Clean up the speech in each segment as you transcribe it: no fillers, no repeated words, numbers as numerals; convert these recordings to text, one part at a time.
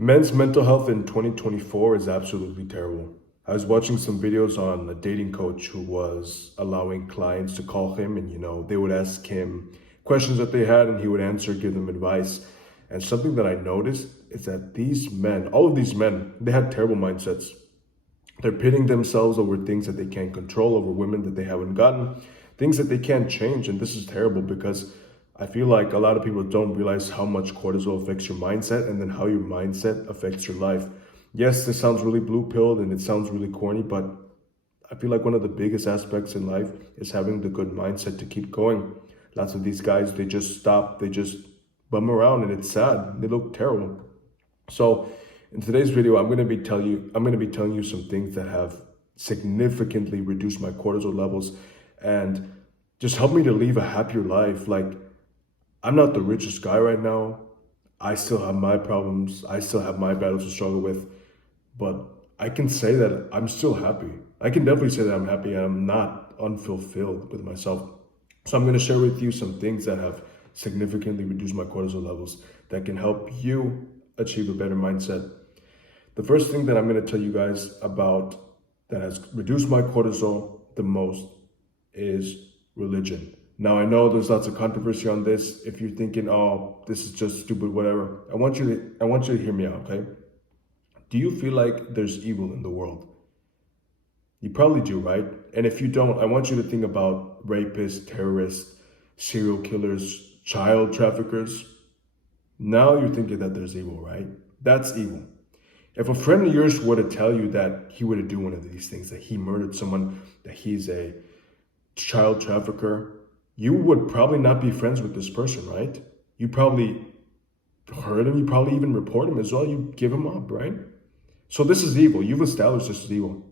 Men's mental health in 2024 is absolutely terrible. I was watching some videos on a dating coach who was allowing clients to call him and, they would ask him questions that they had and he would answer, give them advice. And something that I noticed is that these men, all of these men, they had terrible mindsets. They're pitting themselves over things that they can't control, over women that they haven't gotten, things that they can't change. And this is terrible because I feel like a lot of people don't realize how much cortisol affects your mindset and then how your mindset affects your life. Yes, this sounds really blue pilled and it sounds really corny, but I feel like one of the biggest aspects in life is having the good mindset to keep going. Lots of these guys, they just stop, they just bum around and it's sad. They look terrible. So in today's video, I'm going to be telling you some things that have significantly reduced my cortisol levels and just help me to live a happier life. Like, I'm not the richest guy right now. I still have my problems. I still have my battles to struggle with, but I can say that I'm still happy. I can definitely say that I'm happy and I'm not unfulfilled with myself. So I'm going to share with you some things that have significantly reduced my cortisol levels that can help you achieve a better mindset. The first thing that I'm going to tell you guys about that has reduced my cortisol the most is religion. Now, I know there's lots of controversy on this. If you're thinking, oh, this is just stupid, whatever, I want you to hear me out, okay? Do you feel like there's evil in the world? You probably do, right? And if you don't, I want you to think about rapists, terrorists, serial killers, child traffickers. Now you're thinking that there's evil, right? That's evil. If a friend of yours were to tell you that he were to do one of these things, that he murdered someone, that he's a child trafficker, you would probably not be friends with this person, right? You probably hurt him, you probably even report him as well, you give him up, right? So this is evil. You've established this is evil.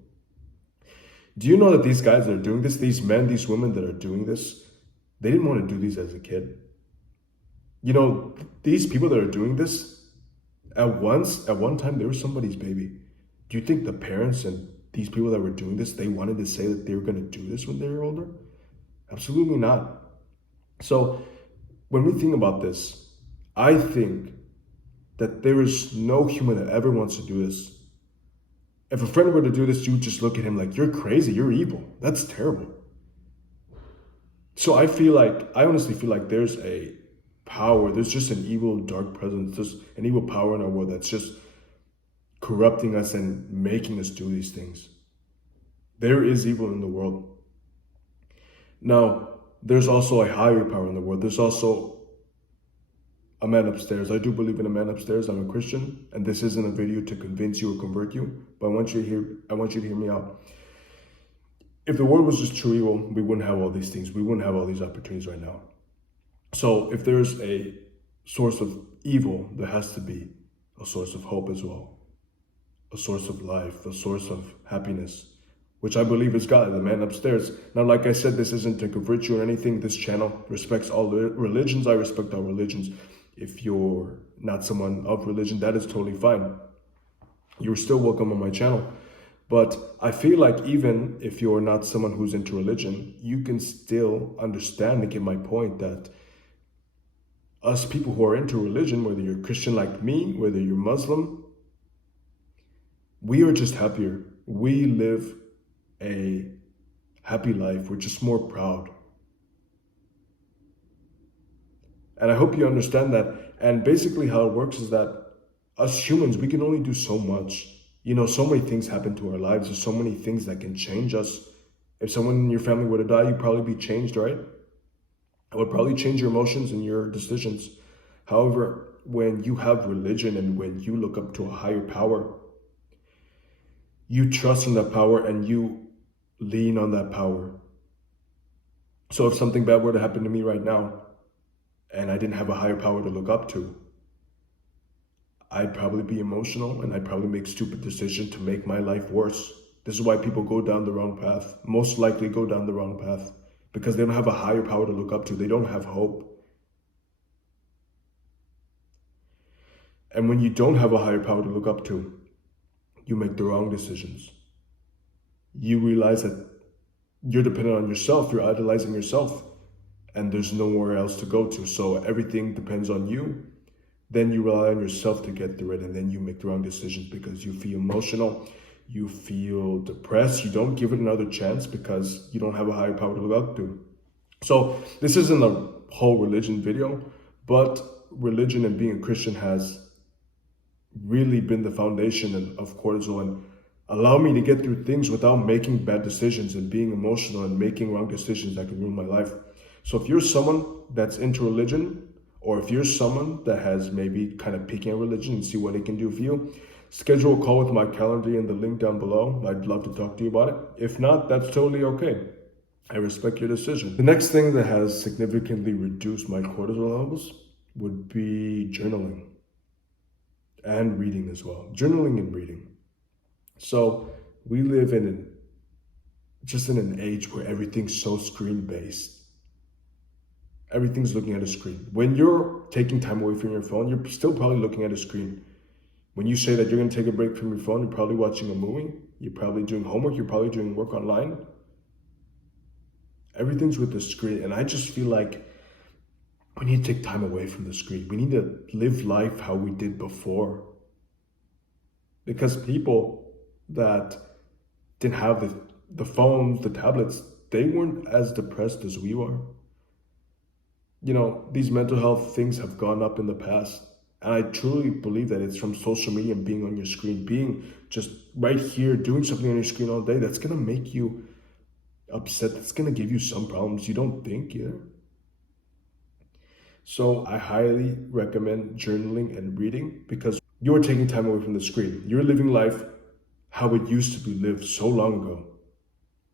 Do you know that these guys that are doing this, these men, these women that are doing this, they didn't want to do these as a kid. These people that are doing this, at one time, they were somebody's baby. Do you think the parents and these people that were doing this, they wanted to say that they were going to do this when they were older? Absolutely not. So when we think about this, I think that there is no human that ever wants to do this. If a friend were to do this, you would just look at him like, you're crazy, you're evil. That's terrible. So I honestly feel like there's a power, there's just an evil, dark presence, there's an evil power in our world that's just corrupting us and making us do these things. There is evil in the world. Now, there's also a higher power in the world. There's also a man upstairs. I do believe in a man upstairs. I'm a Christian, and this isn't a video to convince you or convert you, but I want you to hear me out. If the world was just true evil, we wouldn't have all these things. We wouldn't have all these opportunities right now. So if there's a source of evil, there has to be a source of hope as well, a source of life, a source of happiness, which I believe is God, the man upstairs. Now, like I said, this isn't to convert you or anything. This channel respects all the religions. I respect all religions. If you're not someone of religion, that is totally fine. You're still welcome on my channel. But I feel like even if you're not someone who's into religion, you can still understand and get my point that us people who are into religion, whether you're Christian like me, whether you're Muslim, we are just happier. We live a happy life. We're just more proud. And I hope you understand that. And basically how it works is that us humans, we can only do so much. So many things happen to our lives. There's so many things that can change us. If someone in your family were to die, you'd probably be changed, right? It would probably change your emotions and your decisions. However, when you have religion and when you look up to a higher power, you trust in that power and you lean on that power. So if something bad were to happen to me right now and I didn't have a higher power to look up to, I'd probably be emotional and I'd probably make stupid decisions to make my life worse. This is why people go down the wrong path, most likely go down the wrong path, because they don't have a higher power to look up to. They don't have hope. And when you don't have a higher power to look up to, you make the wrong decisions. You realize that you're dependent on yourself, you're idolizing yourself, and there's nowhere else to go to. So everything depends on you. then you rely on yourself to get through it, and then you make the wrong decisions because you feel emotional, you feel depressed, you don't give it another chance because you don't have a higher power to look up to. So this isn't a whole religion video, but religion and being a Christian has really been the foundation of cortisol and allow me to get through things without making bad decisions and being emotional and making wrong decisions that can ruin my life. So if you're someone that's into religion, or if you're someone that has maybe kind of peeking at religion and see what it can do for you, schedule a call with my calendar in the link down below. I'd love to talk to you about it. If not, that's totally okay. I respect your decision. The next thing that has significantly reduced my cortisol levels would be journaling and reading as well. Journaling and reading. So we live in an age where everything's so screen based. Everything's looking at a screen. When you're taking time away from your phone, you're still probably looking at a screen. When you say that you're going to take a break from your phone, you're probably watching a movie, you're probably doing homework, you're probably doing work online. Everything's with the screen. And I just feel like we need to take time away from the screen. We need to live life how we did before. Because people that didn't have the phones, the tablets, they weren't as depressed as we were. You know, these mental health things have gone up in the past. And I truly believe that it's from social media and being on your screen, being just right here, doing something on your screen all day. That's going to make you upset. That's going to give you some problems you don't think either. So I highly recommend journaling and reading because you're taking time away from the screen. You're living life how it used to be lived so long ago.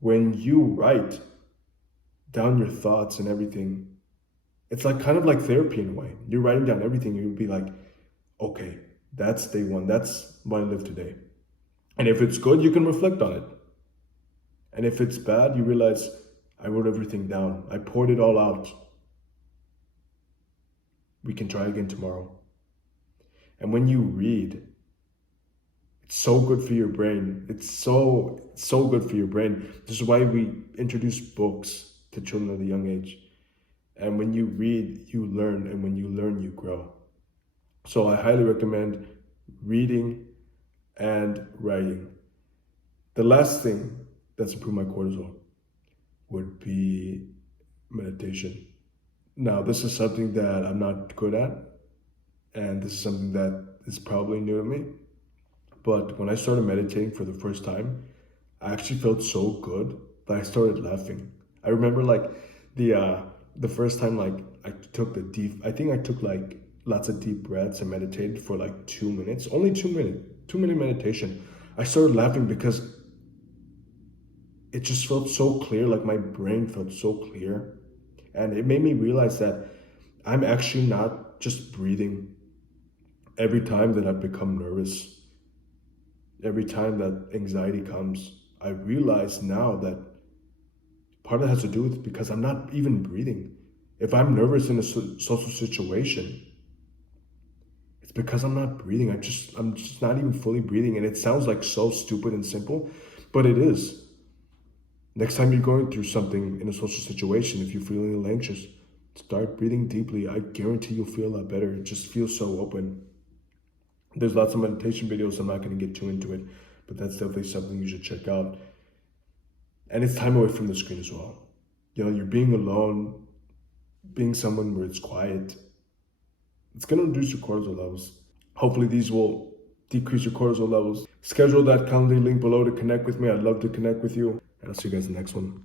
When you write down your thoughts and everything, it's like kind of like therapy in a way. You're writing down everything. You'll be like, okay, that's day one. That's what I live today. And if it's good, you can reflect on it. And if it's bad, you realize I wrote everything down. I poured it all out. We can try again tomorrow. And when you read, it's so good for your brain. It's so good for your brain. This is why we introduce books to children at a young age. And when you read, you learn. And when you learn, you grow. So I highly recommend reading and writing. The last thing that's improved my cortisol would be meditation. Now, this is something that I'm not good at. And this is something that is probably new to me. But when I started meditating for the first time, I actually felt so good that I started laughing. I remember like the first time like I took like lots of deep breaths and meditated for like 2 minutes, only 2 minute meditation. I started laughing because it just felt so clear, like my brain felt so clear. And it made me realize that I'm actually not just breathing every time that I've become nervous, every time that anxiety comes. I realize now that part of it has to do with because I'm not even breathing. If I'm nervous in a social situation, it's because I'm not breathing. I'm just not even fully breathing. And it sounds like so stupid and simple, but it is. Next time you're going through something in a social situation, if you're feeling a little anxious, start breathing deeply. I guarantee you'll feel a lot better. It just feels so open. There's lots of meditation videos. I'm not going to get too into it, but that's definitely something you should check out. And it's time away from the screen as well. You know, you're being alone, being someone where it's quiet. It's going to reduce your cortisol levels. Hopefully these will decrease your cortisol levels. Schedule that calendar link below to connect with me. I'd love to connect with you. And I'll see you guys in the next one.